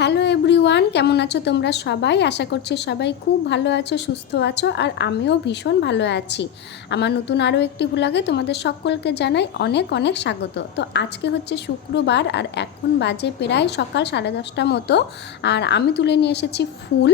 Hello everyone, কেমন আছো তোমরা সবাই? আশা করছি সবাই খুব ভালো আছো, সুস্থ আছো, আর আমিও ভীষণ ভালো আছি। আমার নতুন আরও একটি ভুলাগে তোমাদের সকলকে জানাই অনেক অনেক স্বাগত। তো আজকে হচ্ছে শুক্রবার, আর এখন বাজে প্রায় সকাল সাড়ে দশটা মতো, আর আমি তুলে নিয়ে এসেছি ফুল,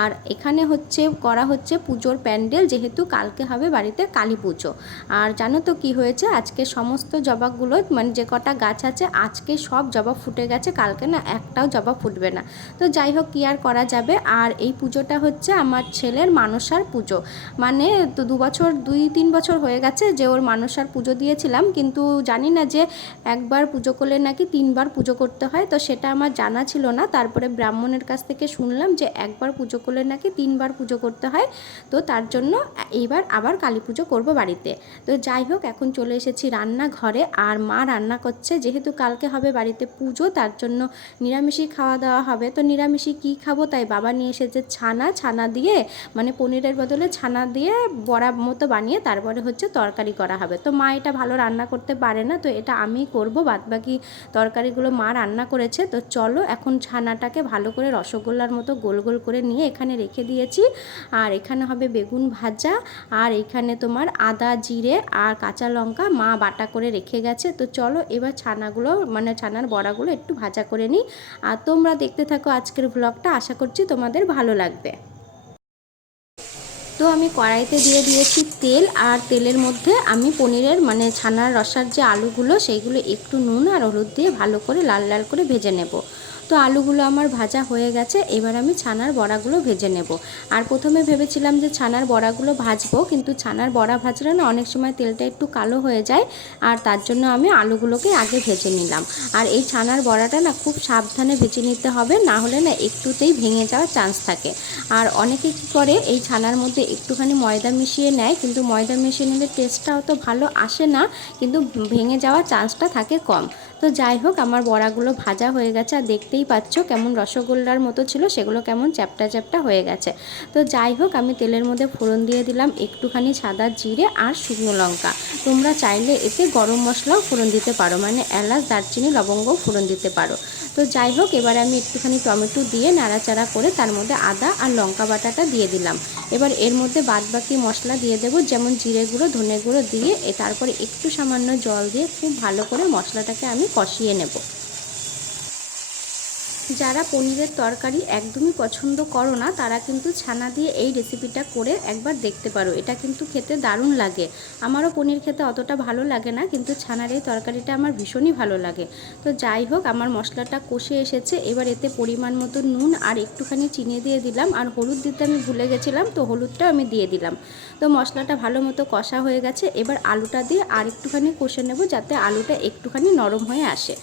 আর এখানে হচ্ছে, করা হচ্ছে পুজোর প্যান্ডেল, যেহেতু কালকে হবে বাড়িতে কালী পুজো। আর জানো তো কি হয়েছে? আজকে সমস্ত জবাগুলো মানে যে কটা গাছ আছে, আজকে সব জবা ফুটে গেছে, কালকে না একটাও জবা ফুটবে না। তো যাই হোক, কি আর করা যাবে? আর এই পুজোটা হচ্ছে আমার ছেলের মানসার পুজো। মানে তো দু বছর, দুই, তিন বছর হয়ে গেছে যে ওর মানসার পুজো দিয়েছিলাম। কিন্তু জানি না যে একবার পুজো করলে নাকি তিনবার পুজো করতে হয়। তো সেটা আমার জানা ছিল না। তারপরে ব্রাহ্মণের কাছ থেকে শুনলাম যে একবার পুজো করলে নাকি তিনবার পুজো করতে হয়। তো তার জন্য এইবার আবার কালী পুজো করব বাড়িতে। তো যাই হোক, এখন চলে এসেছি রান্নাঘরে। আর মা রান্না করছে। যেহেতু কালকে হবে বাড়িতে পুজো, তার জন্য নিরামিষই খাওয়া দাওয়া হবে। তো নিরামিষই কী খাব? তাই বাবা নিয়ে এসেছে ছানা। ছানা দিয়ে মানে পনিরের বদলে ছানা দিয়ে বড়া মতো বানিয়ে তারপরে হচ্ছে তরকারি করা হবে। তো মা এটা ভালো রান্না করতে পারে না, তো এটা আমি করব। বাদবাকি তরকারিগুলো মা রান্না করেছে। তো চলো এখন ছানাটাকে ভালো করে রসগোল্লার মতো গোল গোল করে নিয়ে এখানে রেখে দিয়েছি। আর এখানে হবে বেগুন ভাজা। আর এখানে তোমার আদা, জিরে আর কাঁচা লঙ্কা মা বাটা করে রেখে গেছে। তো চলো এবার ছানাগুলো মানে ছানার বড়াগুলো একটু ভাজা করে নিই। আর তোমরা দেখতে থাকো আজকের ব্লগটা আশা করছি তোমাদের ভালো লাগবে। তো আমি কড়াইতে দিয়ে দিয়েছি তেল, আর তেলের মধ্যে আমি পনিরের মানে ছানার রসার যে আলুগুলো, সেইগুলো একটু নুন আর হলুদ দিয়ে ভালো করে লাল লাল করে ভেজে নেব। তো আলুগুলো আমার ভাজা হয়ে গেছে, এবার আমি ছানার বড়াগুলো ভেজে নেব। আর প্রথমে ভেবেছিলাম যে ছানার বড়াগুলো ভাজবো, কিন্তু ছানার বড়া ভাজলে না অনেক সময় তেলটা একটু কালো হয়ে যায়, আর তার জন্য আমি আলুগুলোকে আগে ভেজে নিলাম। আর এই ছানার বড়াটা না খুব সাবধানে ভেজে নিতে হবে, না হলে না একটুতেই ভেঙে যাওয়ার চান্স থাকে। আর অনেকে কী করে, এই ছানার মধ্যে একটুখানি ময়দা মিশিয়ে নেয়, কিন্তু ময়দা মিশিয়ে নিলে টেস্টটা অত ভালো আসে না, কিন্তু ভেঙে যাওয়ার চান্সটা থাকে কম। তো যাই হোক, আমার বড়াগুলো ভাজা হয়ে গেছে। আর দেখতেই পাচ্ছ কেমন রসগোল্লার মতো ছিল, সেগুলো কেমন চ্যাপটা চ্যাপটা হয়ে গেছে। তো যাই হোক, আমি তেলের মধ্যে ফোড়ন দিয়ে দিলাম একটুখানি সাদা জিরে আর শুকনো লঙ্কা। তোমরা চাইলে এতে গরম মশলাও ফোড়ন দিতে পারো মানে এলাচ, দারচিনি, লবঙ্গও ফোড়ন দিতে পারো। তো যাই হোক, এবার আমি একটুখানি টমেটো দিয়ে নাড়াচাড়া করে তার মধ্যে আদা আর লঙ্কা বাটাটা দিয়ে দিলাম। এবার এর মধ্যে বাদ বাকি মশলা দিয়ে দেবো, যেমন জিরে গুঁড়ো, ধনে গুঁড়ো দিয়ে তারপরে একটু সামান্য জল দিয়ে খুব ভালো করে মশলাটাকে আমি কষিয়ে নেব। যারা পনিরের তরকারি একদমই পছন্দ করো না, তারা কিন্তু ছানা দিয়ে এই রেসিপিটা করে একবার দেখতে পারো। এটা কিন্তু খেতে দারুণ লাগে। আমারও পনির খেতে অতটা ভালো লাগে না, কিন্তু ছানার এই তরকারিটা আমার ভীষণই ভালো লাগে। তো যাই হোক, আমার মশলাটা কষে এসেছে। এবার এতে পরিমাণ মতো নুন আর একটুখানি চিনি দিয়ে দিলাম। আর হলুদ দিতে আমি ভুলে গেছিলাম, তো হলুদটা আমি দিয়ে দিলাম। তো মশলাটা ভালো মতো কষা হয়ে গেছে। এবার আলুটা দিয়ে আর একটুখানি কষে নেব, যাতে আলুটা একটুখানি নরম হয়ে আসে।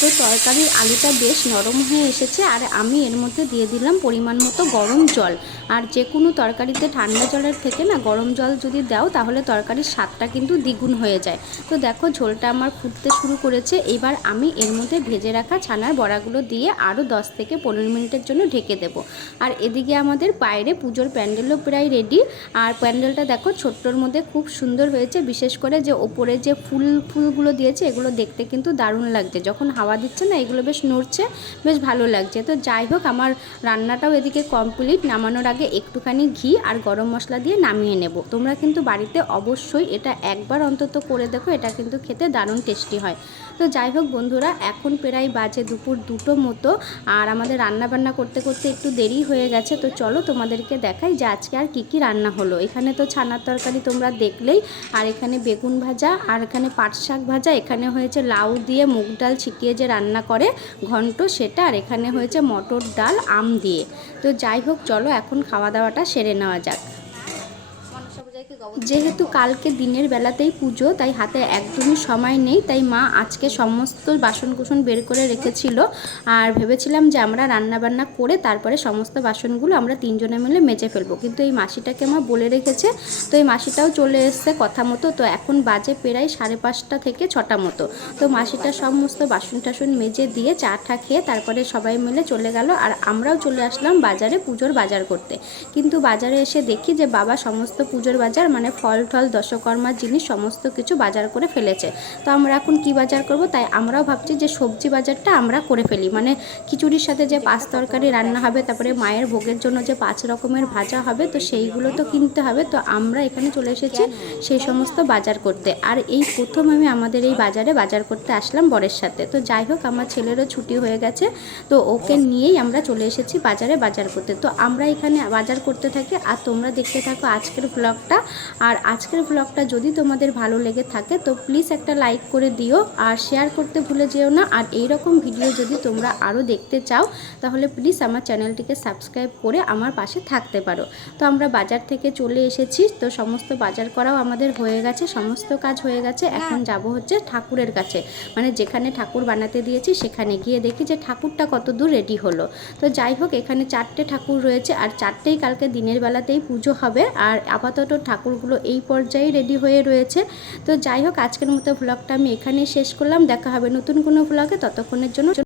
তো তরকারির আলুটা বেশ নরম হয়ে এসেছে আর আমি এর মধ্যে দিয়ে দিলাম পরিমাণ মতো গরম জল। আর যে কোনো তরকারিতে ঠান্ডা জলের থেকে না গরম জল যদি দাও তাহলে তরকারির স্বাদটা কিন্তু দ্বিগুণ হয়ে যায়। তো দেখো ঝোলটা আমার ফুটতে শুরু করেছে। এবার আমি এর মধ্যে ভেজে রাখা ছানার বড়াগুলো দিয়ে আরও দশ থেকে পনেরো মিনিটের জন্য ঢেকে দেবো। আর এদিকে আমাদের বাইরে পুজোর প্যান্ডেলও প্রায় রেডি। আর প্যান্ডেলটা দেখো ছোট্টর মধ্যে খুব সুন্দর হয়েছে। বিশেষ করে যে ওপরে যে ফুল, ফুলগুলো দিয়েছে এগুলো দেখতে কিন্তু দারুণ লাগছে। যখন হাওয়া দিচ্ছে না, এগুলো বেশ নড়ছে, বেশ ভালো লাগছে। তো যাই হোক, আমার রান্নাটাও এদিকে কমপ্লিট নামানোর আগে একটুখানি ঘি আর গরম মশলা দিয়ে নামিয়ে নেব। তোমরা কিন্তু বাড়িতে অবশ্যই এটা একবার অন্তত করে দেখো, এটা কিন্তু খেতে দারুণ টেস্টি হয়। তো যাই হোক বন্ধুরা, এখন প্রায় বাজে দুপুর দুটো মতো, আর আমাদের রান্না বান্না করতে করতে একটু দেরি হয়ে গেছে। তো চলো তোমাদেরকে দেখাই যে আজকে আর কী কী রান্না হলো। এখানে তো ছানার তরকারি তোমরা দেখলেই, আর এখানে বেগুন ভাজা, আর এখানে পাট শাক ভাজা, এখানে হয়েছে লাউ দিয়ে মুগ ডাল ছিটিয়ে যে রান্না করে ঘন্ট সেটা, আর এখানে হয়েছে মটর ডাল, আম দিয়ে। তো যাই হোক, চলো এখন খাওয়া দাওয়াটা সেরে নেওয়া যাক। যেহেতু কালকে দিনের বেলাতেই পুজো, তাই হাতে একদমই সময় নেই, তাই মা আজকে সমস্ত বাসন কুসন বের করে রেখেছিল। আর ভেবেছিলাম যে আমরা রান্না বান্না করে তারপরে সমস্ত বাসনগুলো আমরা তিনজনে মিলে মেজে ফেলব। কিন্তু এই মাসিটাকে মা বলে রেখেছে, তো এই মাসিটাও চলে এসছে কথা মতো। তো এখন বাজে প্রায় সাড়ে পাঁচটা থেকে ছটা মতো। তো মাসিটা সমস্ত বাসন টাসন মেজে দিয়ে চা টা খেয়ে তারপরে সবাই মিলে চলে গেল। আর আমরাও চলে আসলাম বাজারে পুজোর বাজার করতে। কিন্তু বাজারে এসে দেখি যে বাবা সমস্ত পুজোর বাজার বাজার মানে ফল টল দশকর্মার জিনিস সমস্ত কিছু বাজার করে ফেলেছে। তো আমরা এখন কি বাজার করব? তাই আমরাও ভাবছি যে সবজি বাজারটা আমরা করে ফেলি। মানে খিচুড়ির সাথে যে পাঁচ তরকারি রান্না হবে, তারপরে মায়ের ভোগের জন্য যে পাঁচ রকমের ভাজা হবে, তো সেইগুলো তো কিনতে হবে। তো আমরা এখানে চলে এসেছি সেই সমস্ত বাজার করতে। আর এই প্রথম আমি আমাদের এই বাজারে বাজার করতে আসলাম বরের সাথে। তো যাই হোক, আমার ছেলেরও ছুটি হয়ে গেছে। তো ওকে নিয়েই আমরা চলে এসেছি বাজারে বাজার করতে। তো আমরা এখানে বাজার করতে থাকি। আর তোমরা দেখতে থাকো আজকের ব্লগটা আর আজকের ব্লগটা যদি তোমাদের ভালো লেগে থাকে তো প্লিজ একটা লাইক করে দিও আর শেয়ার করতে ভুলে যেও না। আর এই রকম ভিডিও যদি তোমরা আরও দেখতে চাও তাহলে প্লিজ আমার চ্যানেলটিকে সাবস্ক্রাইব করে আমার পাশে থাকতে পারো। তো আমরা বাজার থেকে চলে এসেছি তো সমস্ত বাজার করাও আমাদের হয়ে গেছে সমস্ত কাজ হয়ে গেছে। এখন যাব হচ্ছে ঠাকুরের কাছে। মানে যেখানে ঠাকুর বানাতে দিয়েছি সেখানে গিয়ে দেখি যে ঠাকুরটা কত দূর রেডি হলো। তো যাই হোক এখানে চারটে ঠাকুর রয়েছে আর চারটেই কালকে দিনের বেলাতেই পুজো হবে। আর আপাতত ঠাকুরগুলো এই পর্যায়ে রেডি হয়ে রয়েছে। তো যাই হোক, আজকের মতো ব্লগটা আমি এখানেই শেষ করলাম। দেখা হবে নতুন কোনো ব্লগে ততক্ষণের জন্য